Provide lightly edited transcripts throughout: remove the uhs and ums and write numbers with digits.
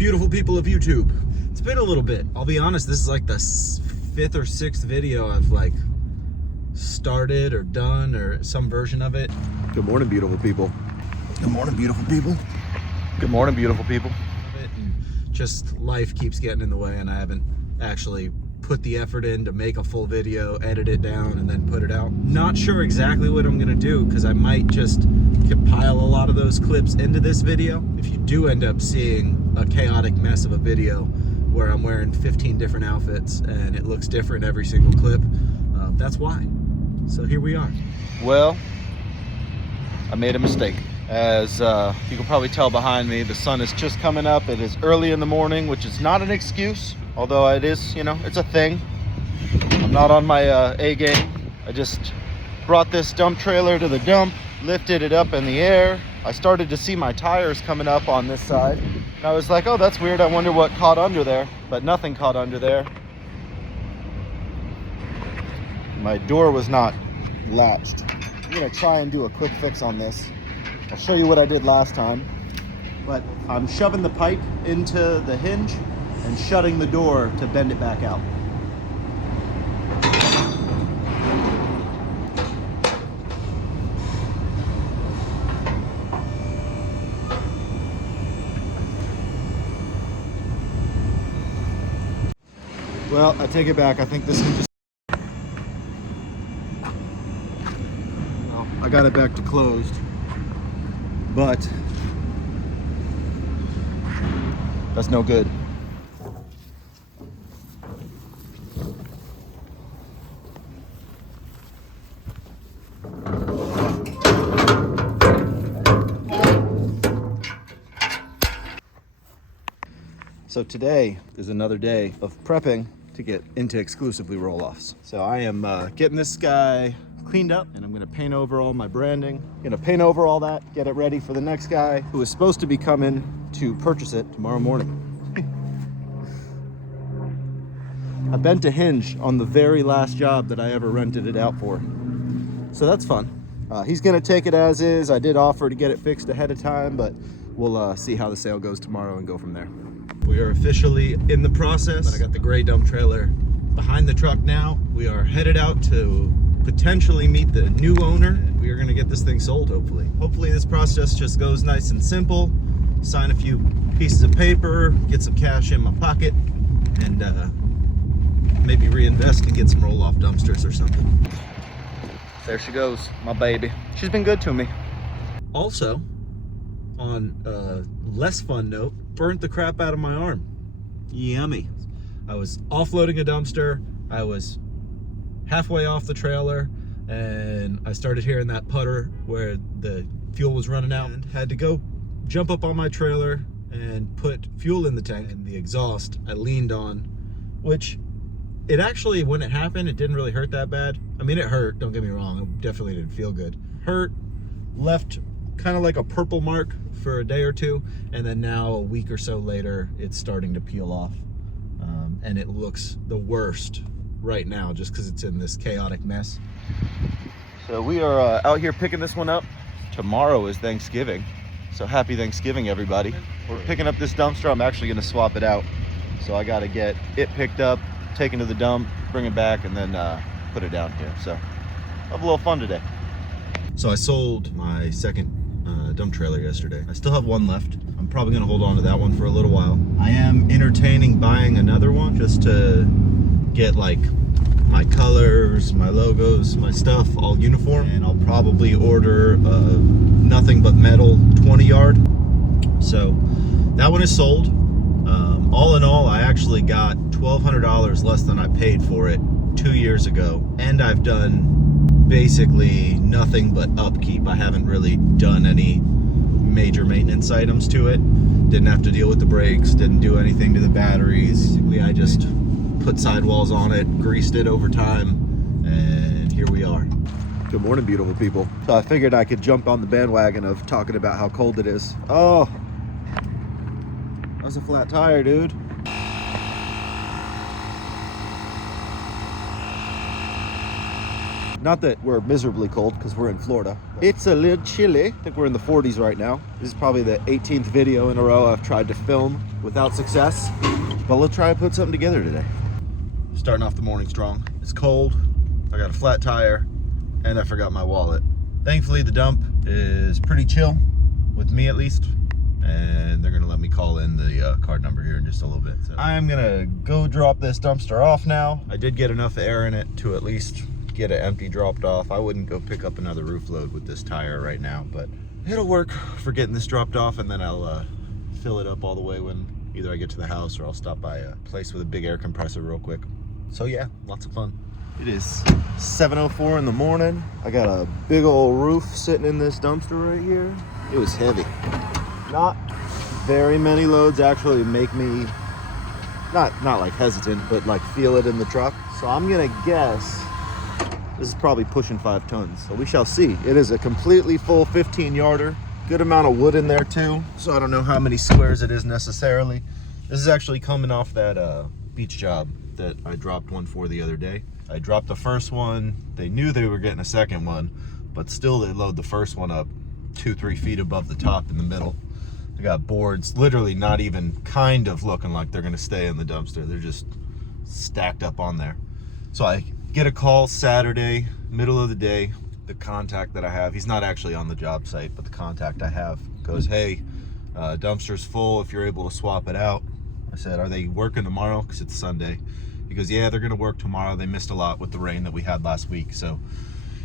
Beautiful people of YouTube. It's been a little bit. I'll be honest, this is like the 5th or 6th video I've like started or done or some version of it. Good morning, beautiful people. Good morning, beautiful people. Good morning, beautiful people. And just life keeps getting in the way and I haven't actually put the effort in to make a full video, edit it down, and then put it out. Not sure exactly what I'm gonna do because I might just compile a lot of those clips into this video. If you do end up seeing a chaotic mess of a video where I'm wearing 15 different outfits and it looks different every single clip, that's why. So here we are. Well, I made a mistake. As you can probably tell behind me, the sun is just coming up. It is early in the morning, which is not an excuse, although it is, you know, it's a thing. I'm not on my A game. I just brought this dump trailer to the dump, lifted it up in the air. I started to see my tires coming up on this side. And I was like, oh, that's weird. I wonder what caught under there. But nothing caught under there. My door was not latched. I'm gonna try and do a quick fix on this. I'll show you what I did last time. But I'm shoving the pipe into the hinge and shutting the door to bend it back out. Well, I take it back. I think this can just... Well, I got it back to closed, but that's no good. So today is another day of prepping to get into exclusively roll-offs. So I am getting this guy cleaned up and I'm gonna paint over all my branding. Gonna paint over all that, get it ready for the next guy who is supposed to be coming to purchase it tomorrow morning. I bent a hinge on the very last job that I ever rented it out for. So that's fun. He's gonna take it as is. I did offer to get it fixed ahead of time, but we'll see how the sale goes tomorrow and go from there. We are officially in the process. I got the gray dump trailer behind the truck now. We are headed out to potentially meet the new owner. And we are gonna get this thing sold, hopefully. Hopefully this process just goes nice and simple. Sign a few pieces of paper, get some cash in my pocket, and maybe reinvest and get some roll-off dumpsters or something. There she goes, my baby. She's been good to me. Also, on a less fun note, burnt the crap out of my arm. Yummy. I was offloading a dumpster. I was halfway off the trailer and I started hearing that putter where the fuel was running out and had to go jump up on my trailer and put fuel in the tank. And the exhaust I leaned on, which it actually, when it happened, it didn't really hurt that bad. I mean, it hurt, don't get me wrong. It definitely didn't feel good. Hurt, left kind of like a purple mark for a day or two, and then now a week or so later it's starting to peel off, and it looks the worst right now just because it's in this chaotic mess. So we are out here picking this one up. Tomorrow is Thanksgiving, so happy Thanksgiving, everybody. We're picking up this dumpster. I'm actually going to swap it out, so I got to get it picked up, taken to the dump, bring it back, and then put it down here. So have a little fun today. So I sold my second dump trailer yesterday. I still have one left. I'm probably gonna hold on to that one for a little while. I am entertaining buying another one just to get like my colors, my logos, my stuff all uniform, and I'll probably order nothing but metal 20 yard. So that one is sold. All in all, I actually got $1,200 less than I paid for it 2 years ago, and I've done basically nothing but upkeep. I haven't really done any major maintenance items to it. Didn't have to deal with the brakes, didn't do anything to the batteries. Basically, I just put sidewalls on it, greased it over time, and here we are. Good morning, beautiful people. So I figured I could jump on the bandwagon of talking about how cold it is. Oh, that was a flat tire, dude. Not that we're miserably cold because we're in Florida. It's a little chilly. I think we're in the 40s right now. This is probably the 18th video in a row I've tried to film without success, but we'll try to put something together today. Starting off the morning strong. It's cold, I got a flat tire, and I forgot my wallet. Thankfully the dump is pretty chill, with me at least, and they're gonna let me call in the card number here in just a little bit. So I'm gonna go drop this dumpster off now. I did get enough air in it to at least get it empty dropped off. I wouldn't go pick up another roof load with this tire right now, but it'll work for getting this dropped off, and then I'll fill it up all the way when either I get to the house or I'll stop by a place with a big air compressor real quick. So yeah, lots of fun. It is 7:04 in the morning. I got a big old roof sitting in this dumpster right here. It was heavy. Not very many loads actually make me not like hesitant, but like feel it in the truck. So I'm gonna guess this is probably pushing 5 tons. So we shall see. It is a completely full 15-yarder. Good amount of wood in there too. So I don't know how many squares it is necessarily. This is actually coming off that beach job that I dropped one for the other day. I dropped the first one. They knew they were getting a second one, but still they load the first one up 2-3 feet above the top in the middle. I got boards literally not even kind of looking like they're gonna stay in the dumpster. They're just stacked up on there. So I get a call Saturday, middle of the day. The contact that I have, he's not actually on the job site, but the contact I have goes, hey, dumpster's full, if you're able to swap it out. I said, are they working tomorrow? Because it's Sunday. He goes, yeah, they're gonna work tomorrow. They missed a lot with the rain that we had last week. So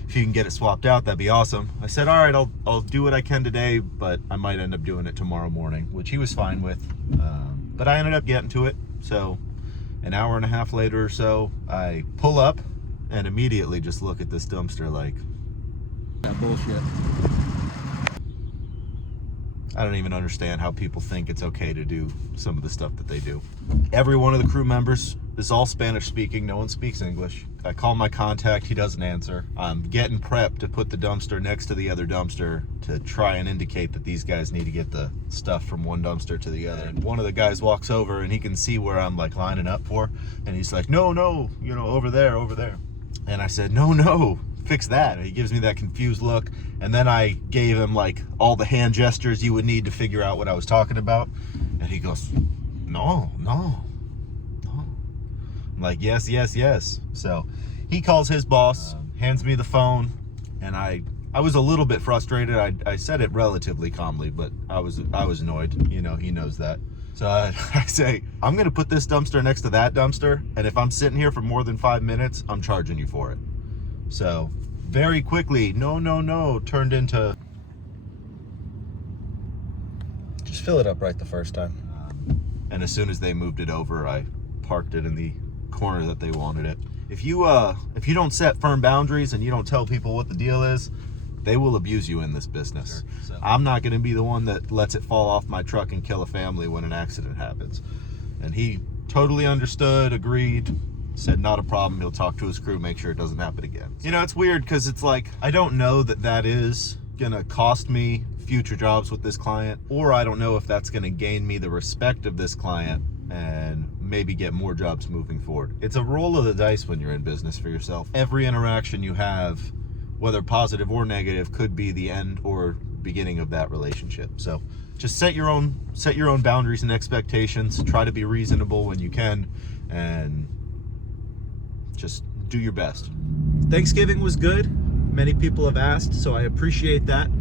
if you can get it swapped out, that'd be awesome. I said, all right, I'll do what I can today, but I might end up doing it tomorrow morning, which he was fine with. But I ended up getting to it. So an hour and a half later or so, I pull up and immediately just look at this dumpster like, that bullshit. I don't even understand how people think it's okay to do some of the stuff that they do. Every one of the crew members is all Spanish speaking. No one speaks English. I call my contact, he doesn't answer. I'm getting prepped to put the dumpster next to the other dumpster to try and indicate that these guys need to get the stuff from one dumpster to the other. And one of the guys walks over and he can see where I'm like lining up for. And he's like, no, you know, over there. And I said, no, fix that. And he gives me that confused look. And then I gave him like all the hand gestures you would need to figure out what I was talking about. And he goes, no. I'm like, yes. So he calls his boss, hands me the phone, and I was a little bit frustrated. I said it relatively calmly, but I was annoyed. You know, he knows that. So I say, I'm gonna put this dumpster next to that dumpster, and if I'm sitting here for more than 5 minutes, I'm charging you for it. So very quickly, no, turned into just fill it up right the first time. And as soon as they moved it over, I parked it in the corner that they wanted it. If you don't set firm boundaries and you don't tell people what the deal is, they will abuse you in this business. Sure. So I'm not going to be the one that lets it fall off my truck and kill a family when an accident happens. And he totally understood, agreed, said not a problem. He'll talk to his crew, make sure it doesn't happen again. You know, it's weird because it's like, I don't know that is going to cost me future jobs with this client, or I don't know if that's going to gain me the respect of this client and maybe get more jobs moving forward. It's a roll of the dice when you're in business for yourself. Every interaction you have, whether positive or negative, could be the end or beginning of that relationship. So just set your own boundaries and expectations. Try to be reasonable when you can, and just do your best. Thanksgiving was good. Many people have asked, so I appreciate that.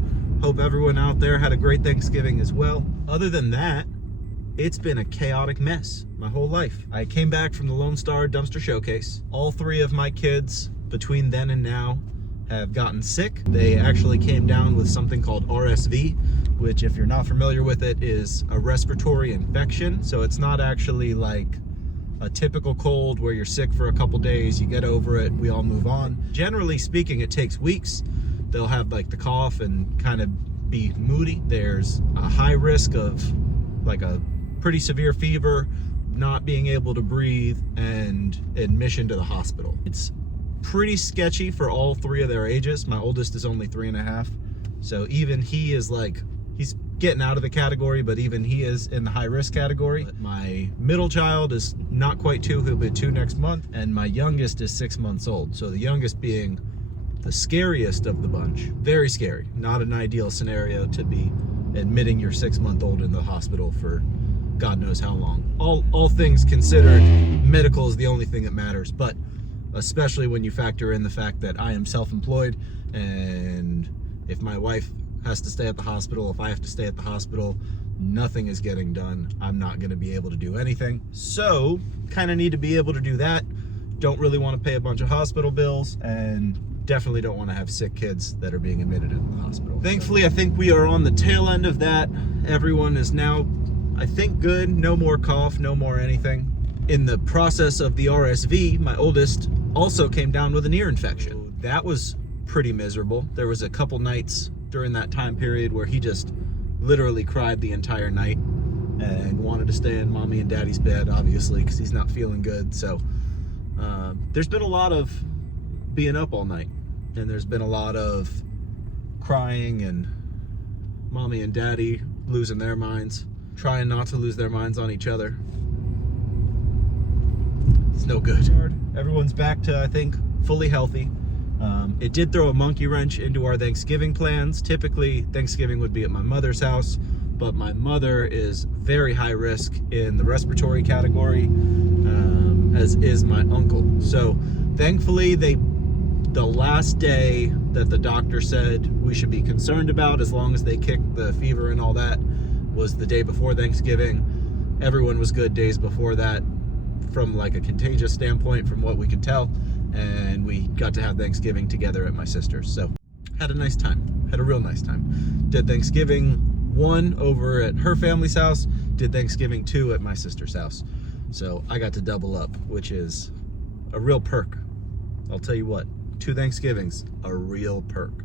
Hope everyone out there had a great Thanksgiving as well. Other than that, it's been a chaotic mess my whole life. I came back from the Lone Star Dumpster Showcase. All 3 of my kids between then and now have gotten sick. They actually came down with something called RSV, which, if you're not familiar with it, is a respiratory infection. So it's not actually like a typical cold where you're sick for a couple days, you get over it, we all move on. Generally speaking, it takes weeks. They'll have like the cough and kind of be moody. There's a high risk of like a pretty severe fever, not being able to breathe, and admission to the hospital. It's pretty sketchy for all 3 of their ages. My oldest is only 3.5. So even he is like, he's getting out of the category, but even he is in the high risk category. My middle child is not quite 2, he'll be 2 next month. And my youngest is 6 months old. So the youngest being the scariest of the bunch. Very scary. Not an ideal scenario to be admitting your 6-month-old in the hospital for God knows how long. All things considered, medical is the only thing that matters, but especially when you factor in the fact that I am self-employed, and if my wife has to stay at the hospital, if I have to stay at the hospital, nothing is getting done. I'm not going to be able to do anything. So, kind of need to be able to do that. Don't really want to pay a bunch of hospital bills, and definitely don't want to have sick kids that are being admitted into the hospital. Thankfully, I think we are on the tail end of that. Everyone is now, I think, good. No more cough, no more anything. In the process of the RSV, my oldest also came down with an ear infection. That was pretty miserable. There was a couple nights during that time period where he just literally cried the entire night and wanted to stay in mommy and daddy's bed, obviously, because he's not feeling good. So there's been a lot of being up all night, and there's been a lot of crying and mommy and daddy losing their minds, trying not to lose their minds on each other. It's no good. Everyone's back to, I think, fully healthy. It did throw a monkey wrench into our Thanksgiving plans. Typically, Thanksgiving would be at my mother's house, but my mother is very high risk in the respiratory category, as is my uncle. So thankfully, the last day that the doctor said we should be concerned about, as long as they kicked the fever and all that, was the day before Thanksgiving. Everyone was good days before that from like a contagious standpoint, from what we could tell. And we got to have Thanksgiving together at my sister's. So had a nice time, had a real nice time. Did Thanksgiving 1 over at her family's house, did Thanksgiving 2 at my sister's house. So I got to double up, which is a real perk. I'll tell you what, 2 Thanksgivings, a real perk.